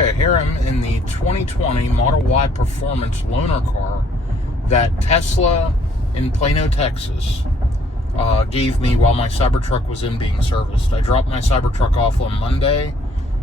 Okay, here I'm in the 2020 Model Y Performance loaner car that Tesla in Plano, Texas gave me while my Cybertruck was being serviced. I dropped my Cybertruck off on Monday.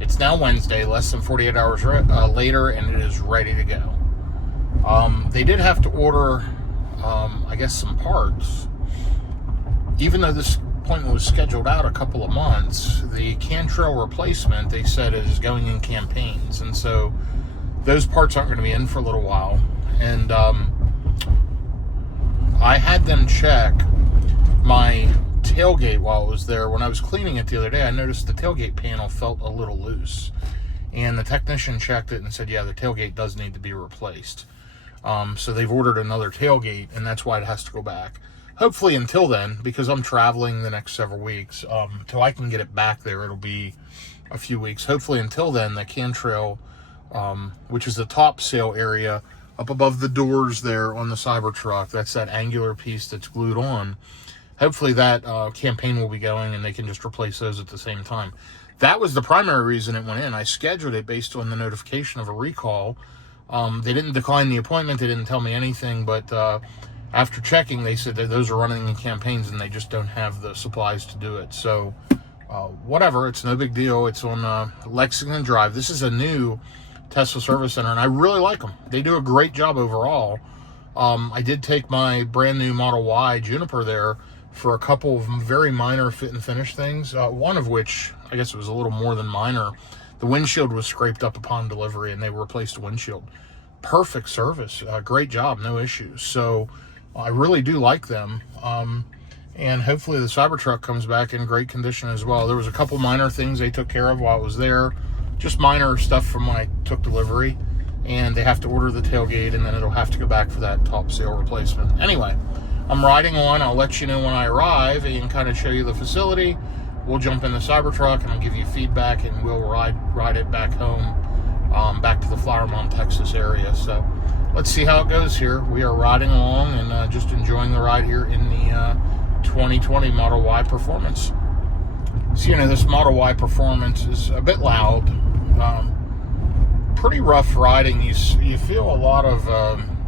It's now Wednesday, less than 48 hours later, and it is ready to go. They did have to order, I guess, some parts. Even though this appointment was scheduled out a couple of months, the cantrail replacement, they said, is going in campaigns. And so those parts aren't going to be in for a little while. And I had them check my tailgate while it was there. When I was cleaning it the other day, I noticed the tailgate panel felt a little loose. And the technician checked it and said, yeah, the tailgate does need to be replaced. So they've ordered another tailgate, and that's why it has to go back. Hopefully until then, because I'm traveling the next several weeks, till I can get it back there, it'll be a few weeks. Hopefully until then, the cantrail, which is the top sail area up above the doors there on the Cybertruck, that's that angular piece that's glued on. Hopefully that campaign will be going and they can just replace those at the same time. That was the primary reason it went in. I scheduled it based on the notification of a recall. They didn't decline the appointment. They didn't tell me anything, but after checking, they said that those are running in campaigns and they just don't have the supplies to do it. So whatever, it's no big deal. It's on Lexington Drive. This is a new Tesla service center, and I really like them. They do a great job overall. I did take my brand new Model Y Juniper there for a couple of very minor fit and finish things. One of which, I guess it was a little more than minor. The windshield was scraped up upon delivery and they replaced the windshield. Perfect service. Great job. No issues. So I really do like them. And hopefully the Cybertruck comes back in great condition as well. There was a couple minor things they took care of while I was there. Just minor stuff from when I took delivery. And they have to order the tailgate, and then it'll have to go back for that top sail replacement. Anyway, I'm riding on. I'll let you know when I arrive and kind of show you the facility. We'll jump in the Cybertruck and I'll give you feedback, and we'll ride it back home, back to the Flower Mound, Texas area. So let's see how it goes here. We are riding along and just enjoying the ride here in the 2020 Model Y Performance. So, this Model Y Performance is a bit loud. Pretty rough riding. You feel a lot of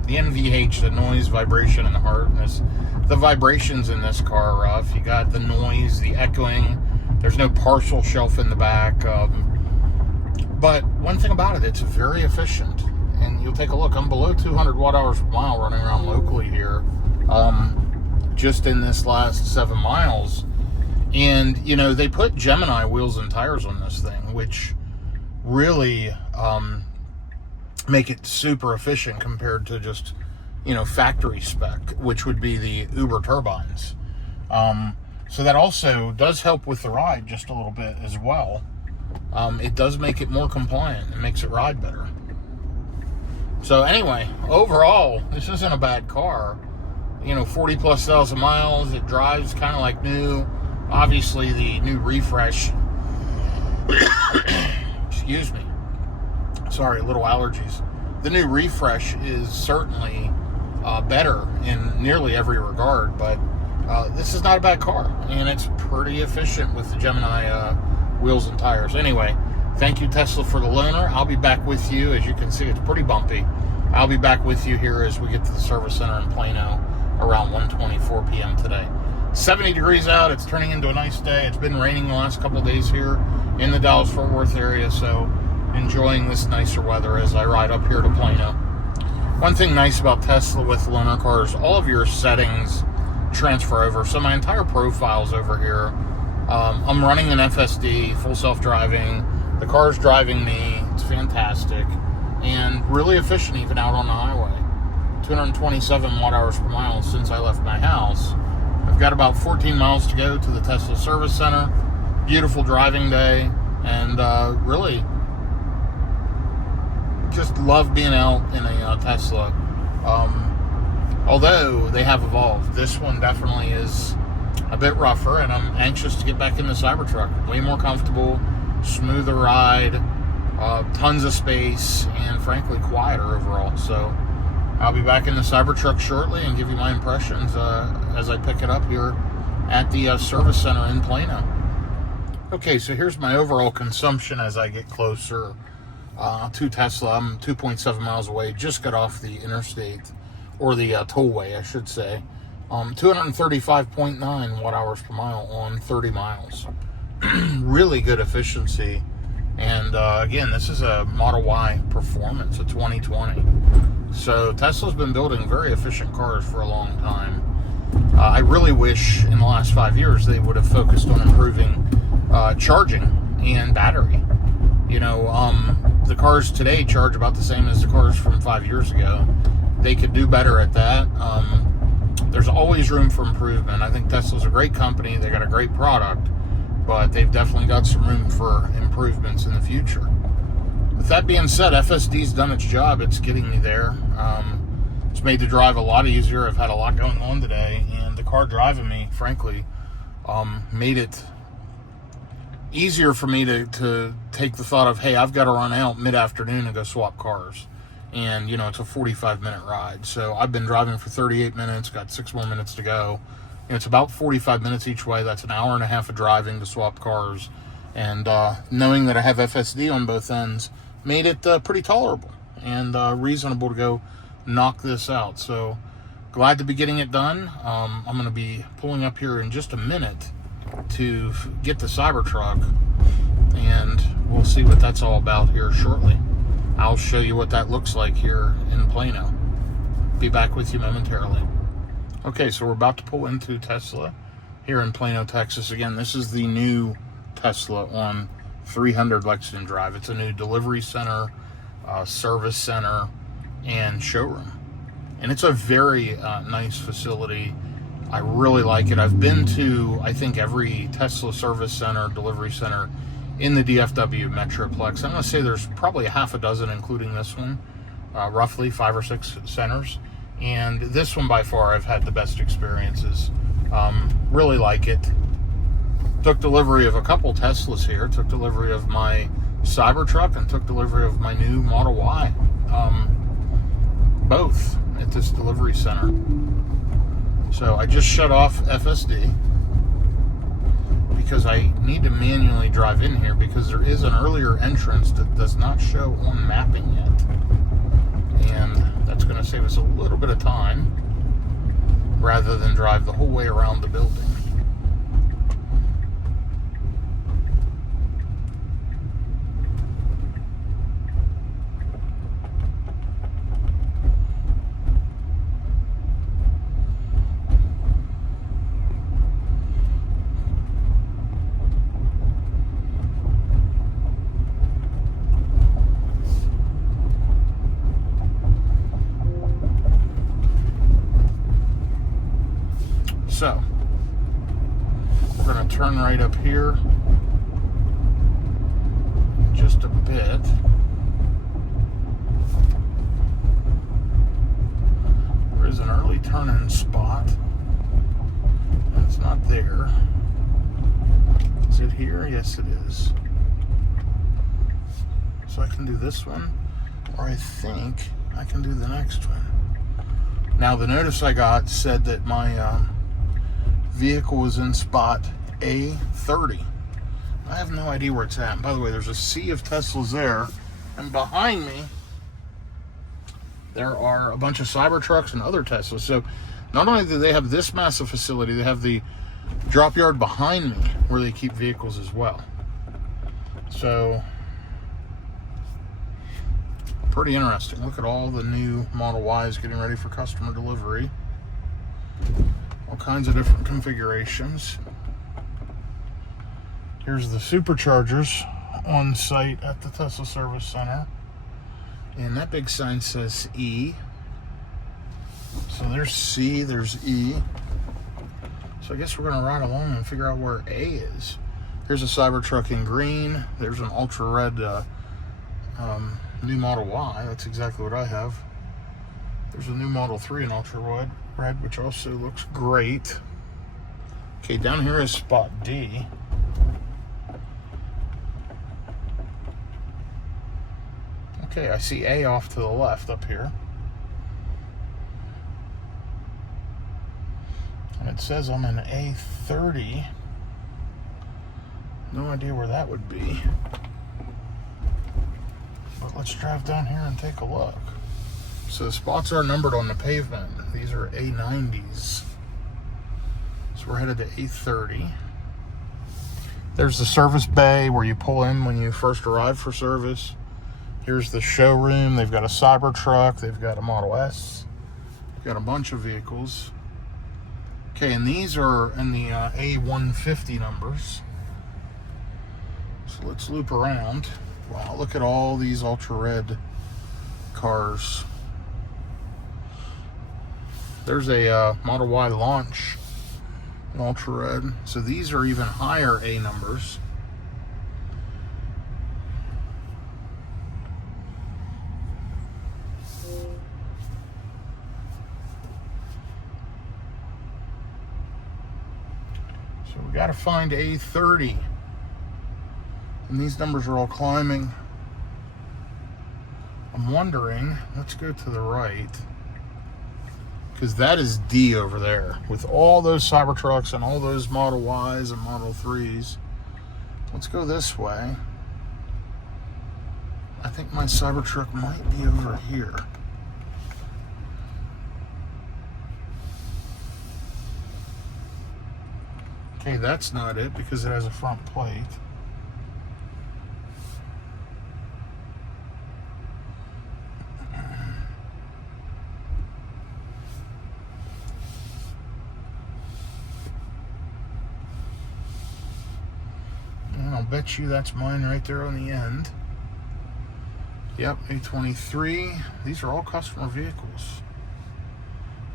the NVH, the noise, vibration, and the hardness. The vibrations in this car are rough. You got the noise, the echoing. There's no parcel shelf in the back. But one thing about it, it's very efficient. And you'll take a look. I'm below 200 watt-hours per mile running around locally here, just in this last 7 miles. And, they put Gemini wheels and tires on this thing, which really make it super efficient compared to just, factory spec, which would be the Uber turbines. So that also does help with the ride just a little bit as well. It does make it more compliant. It makes it ride better. So anyway, overall, this isn't a bad car. 40 plus thousand miles. It drives kind of like new. Obviously, the new refresh. Excuse me. Sorry, little allergies. The new refresh is certainly better in nearly every regard, but this is not a bad car, and it's pretty efficient with the Gemini wheels and tires. Anyway, thank you, Tesla, for the loaner. I'll be back with you. As you can see, it's pretty bumpy. I'll be back with you here as we get to the service center in Plano around 1:24 p.m. today. 70 degrees out. It's turning into a nice day. It's been raining the last couple of days here in the Dallas-Fort Worth area, so enjoying this nicer weather as I ride up here to Plano. One thing nice about Tesla with loaner cars, all of your settings transfer over. So my entire profile's over here. I'm running an FSD, full self-driving. The car's driving me. It's fantastic and really efficient even out on the highway. 227 watt-hours per mile since I left my house. I've got about 14 miles to go to the Tesla service center. Beautiful driving day, and really just love being out in a Tesla. Although they have evolved, this one definitely is a bit rougher, and I'm anxious to get back in the Cybertruck. Way more comfortable, smoother ride, tons of space, and frankly quieter overall. So I'll be back in the Cybertruck shortly and give you my impressions as I pick it up here at the service center in Plano. Okay, so here's my overall consumption as I get closer. to Tesla. I'm 2.7 miles away. Just got off the interstate, or the tollway, I should say. 235.9 watt hours per mile on 30 miles. Really good efficiency. And again, this is a Model Y Performance, a 2020. So Tesla's been building very efficient cars for a long time. I really wish in the last 5 years they would have focused on improving charging and battery. You know, the cars today charge about the same as the cars from 5 years ago. They could do better at that. There's always room for improvement. I think Tesla's a great company. They got a great product, but they've definitely got some room for improvements in the future. With that being said, FSD's done its job. It's getting me there. It's made the drive a lot easier. I've had a lot going on today, and the car driving me, frankly, made it easier for me to take the thought of, hey, I've got to run out mid-afternoon and go swap cars. And, you know, it's a 45-minute ride. So I've been driving for 38 minutes, got 6 more minutes to go. And it's about 45 minutes each way. That's an hour and a half of driving to swap cars. And knowing that I have FSD on both ends made it pretty tolerable and reasonable to go knock this out. So glad to be getting it done. I'm going to be pulling up here in just a minute to get the Cybertruck, and we'll see what that's all about here shortly. I'll show you what that looks like here in Plano. Be back with you momentarily. Okay, so we're about to pull into Tesla here in Plano, Texas. Again, this is the new Tesla on 300 Lexington Drive. It's a new delivery center, service center, and showroom. And it's a very nice facility. I really like it. I've been to, I think, every Tesla service center, delivery center in the DFW Metroplex. I'm going to say there's probably a half a dozen, including this one, roughly 5 or 6 centers. And this one, by far, I've had the best experiences. Really like it. Took delivery of a couple Teslas here. Took delivery of my Cybertruck and took delivery of my new Model Y. Both at this delivery center. So I just shut off FSD because I need to manually drive in here because there is an earlier entrance that does not show on mapping yet. And that's going to save us a little bit of time rather than drive the whole way around the building. So, we're going to turn right up here just a bit. There is an early turn-in spot. It's not there. Is it here? Yes, it is. So I can do this one, or I think I can do the next one. Now, the notice I got said that my vehicle was in spot A30. I have no idea where it's at. And by the way, there's a sea of Teslas there, and behind me there are a bunch of Cybertrucks and other Teslas. So not only do they have this massive facility, they have the drop yard behind me where they keep vehicles as well. So pretty interesting. Look at all the new Model Ys getting ready for customer delivery. All kinds of different configurations. Here's the superchargers on site at the Tesla Service Center. And that big sign says E. So there's C, there's E. So I guess we're going to ride along and figure out where A is. Here's a Cybertruck in green. There's an ultra red new Model Y. That's exactly what I have. There's a new Model 3 in ultra red, which also looks great. Okay, down here is spot D. Okay, I see A off to the left up here. And it says I'm in A30. No idea where that would be. But But let's drive down here and take a look. So the spots are numbered on the pavement. These are A90s. So we're headed to A30. There's the service bay where you pull in when you first arrive for service. Here's the showroom. They've got a Cybertruck. They've got a Model S. They've got a bunch of vehicles. Okay, and these are in the A150 numbers. So let's loop around. Wow, look at all these ultra red cars. There's a Model Y launch in ultra red. So these are even higher A numbers. So we got to find A30. And these numbers are all climbing. I'm wondering, let's go to the right. Because that is D over there. With all those Cybertrucks and all those Model Ys and Model 3s. Let's go this way. I think my Cybertruck might be over here. Okay, that's not it because it has a front plate. I'll bet you that's mine right there on the end. Yep, A23. These are all customer vehicles.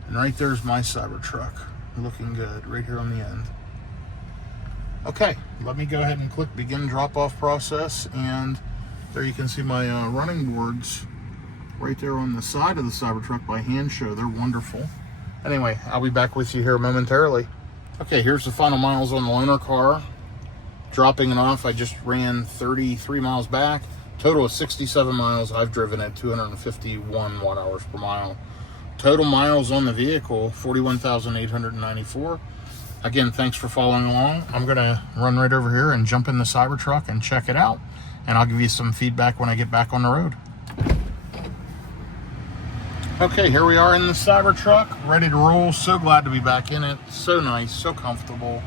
And right there's my Cybertruck. Looking good, right here on the end. Okay, let me go ahead and click begin drop-off process. And there you can see my running boards right there on the side of the Cybertruck by hand show. They're wonderful. Anyway, I'll be back with you here momentarily. Okay, here's the final miles on the loaner car. Dropping it off, I just ran 33 miles back. Total of 67 miles. I've driven at 251 watt-hours per mile. Total miles on the vehicle, 41,894. Again, thanks for following along. I'm going to run right over here and jump in the Cybertruck and check it out. And I'll give you some feedback when I get back on the road. Okay, here we are in the Cybertruck, ready to roll. So glad to be back in it. So nice, so comfortable.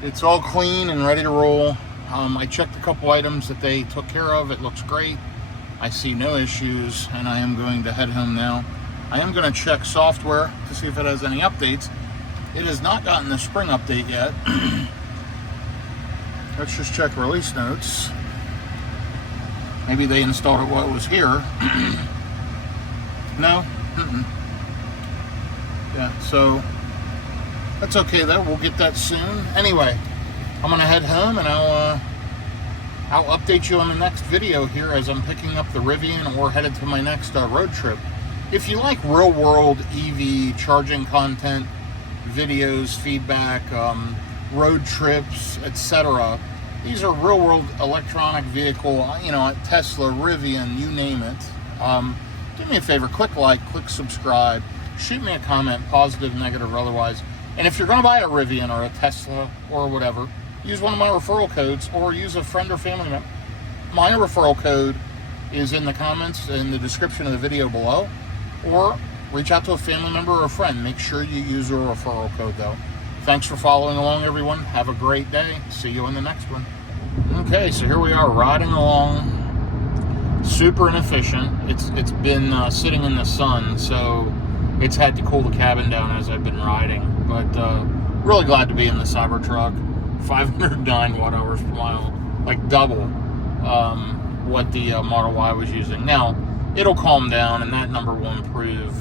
It's all clean and ready to roll. I checked a couple items that they took care of. It looks great. I see no issues, and I am going to head home now. I am going to check software to see if it has any updates. It has not gotten the spring update yet. Let's just check release notes. Maybe they installed it while it was here. No. Yeah, so that's okay though. We'll get that soon. Anyway, I'm gonna head home and I'll update you on the next video here as I'm picking up the Rivian or headed to my next road trip. If you like real world EV charging content, videos, feedback, road trips, etc., these are real world electronic vehicle, you know, Tesla, Rivian, you name it. Do me a favor, click like, click subscribe, shoot me a comment, positive, negative, or otherwise. And if you're going to buy a Rivian or a Tesla or whatever, use one of my referral codes or use a friend or family member. My referral code is in the comments in the description of the video below, or reach out to a family member or a friend. Make sure you use your referral code though. Thanks for following along, everyone. Have a great day. See you in the next one. Okay, so here we are riding along. Super inefficient. It's been sitting in the sun, so it's had to cool the cabin down as I've been riding. But really glad to be in the Cybertruck. 509 watt-hours per mile, like double what the Model Y was using. Now, it'll calm down, and that number will improve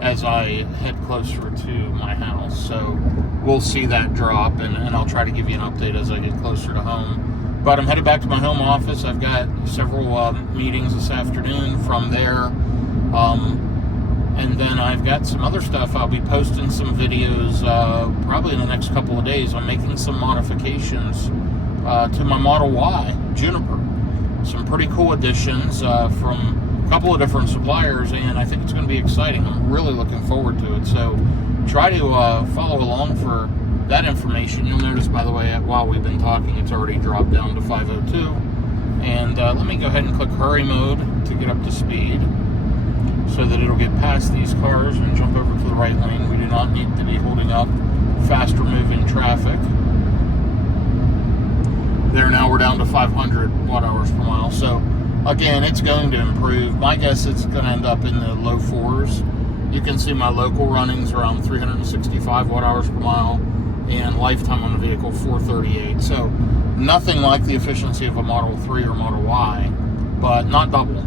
as I head closer to my house. So we'll see that drop, and I'll try to give you an update as I get closer to home. But I'm headed back to my home office. I've got several meetings this afternoon from there. And then I've got some other stuff. I'll be posting some videos probably in the next couple of days. I'm making some modifications to my Model Y, Juniper. Some pretty cool additions from a couple of different suppliers, and I think it's going to be exciting. I'm really looking forward to it. So try to follow along for that information. You'll notice, by the way, while we've been talking, it's already dropped down to 502. And let me go ahead and click hurry mode to get up to speed so that it'll get past these cars and jump over to the right lane. We do not need to be holding up faster moving traffic. There, now we're down to 500 watt-hours per mile. So again, it's going to improve. My guess it's going to end up in the low 4s. You can see my local runnings around 365 watt-hours per mile, and lifetime on the vehicle 438. So nothing like the efficiency of a Model 3 or Model Y, but not double.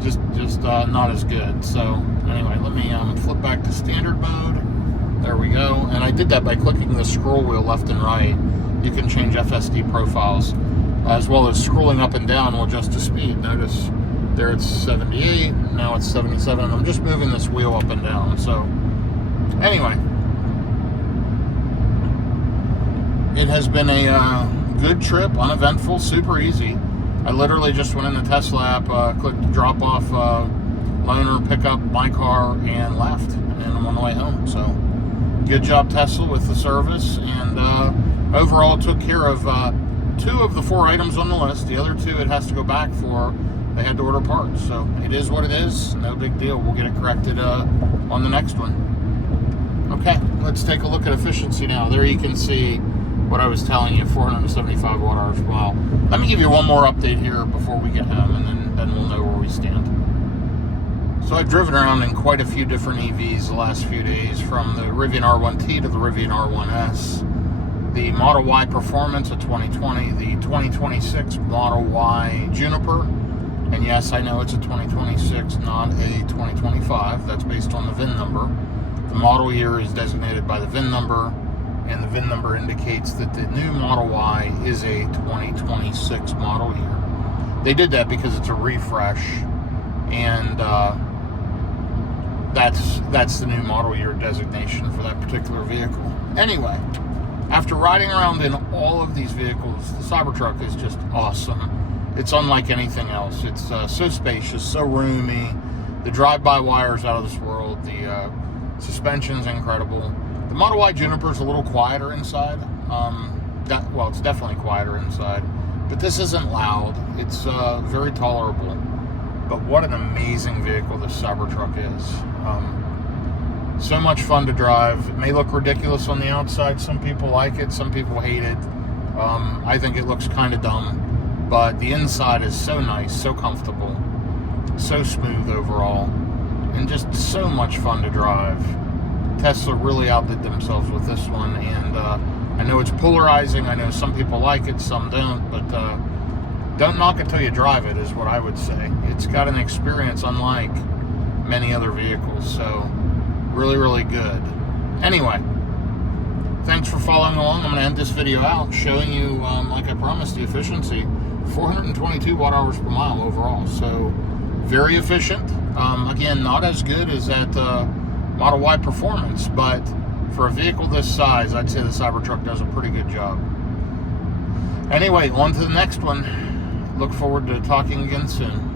Just not as good. So anyway, let me flip back to standard mode. There we go. And I did that by clicking the scroll wheel left and right. You can change FSD profiles, as well as scrolling up and down will adjust the speed. Notice there it's 78, now it's 77, and I'm just moving this wheel up and down. So anyway, it has been a good trip, uneventful, super easy. I literally just went in the Tesla app, clicked drop off, loaner, pick up my car, and left, and I'm on the way home. So good job, Tesla, with the service, and overall took care of 2 of the 4 items on the list. The other 2 it has to go back for. They had to order parts, so it is what it is. No big deal. We'll get it corrected on the next one. Okay, let's take a look at efficiency now. There you can see what I was telling you, 475 watt-hours per mile. Let me give you one more update here before we get home, and then we'll know where we stand. So I've driven around in quite a few different EVs the last few days, from the Rivian R1T to the Rivian R1S, the Model Y Performance of 2020, the 2026 Model Y Juniper, and yes, I know it's a 2026, not a 2025. That's based on the VIN number. The model year is designated by the VIN number, and the VIN number indicates that the new Model Y is a 2026 model year. They did that because it's a refresh, and that's the new model year designation for that particular vehicle. Anyway, after riding around in all of these vehicles, the Cybertruck is just awesome. It's unlike anything else. It's so spacious, so roomy. The drive-by wire's out of this world. The suspension's incredible. The Model Y Juniper is a little quieter inside. Well, it's definitely quieter inside. But this isn't loud. It's very tolerable. But what an amazing vehicle this Cybertruck is. So much fun to drive. It may look ridiculous on the outside. Some people like it. Some people hate it. I think it looks kind of dumb. But the inside is so nice, so comfortable, so smooth overall, and just so much fun to drive. Tesla really outdid themselves with this one, and I know it's polarizing. I know some people like it, some don't, but don't knock it till you drive it is what I would say. It's got an experience unlike many other vehicles, so really, really good. Anyway, thanks for following along. I'm going to end this video out showing you, like I promised, the efficiency. 422 watt-hours per mile overall, so very efficient. Again, not as good as that Model Y Performance, but for a vehicle this size, I'd say the Cybertruck does a pretty good job. Anyway, on to the next one. Look forward to talking again soon.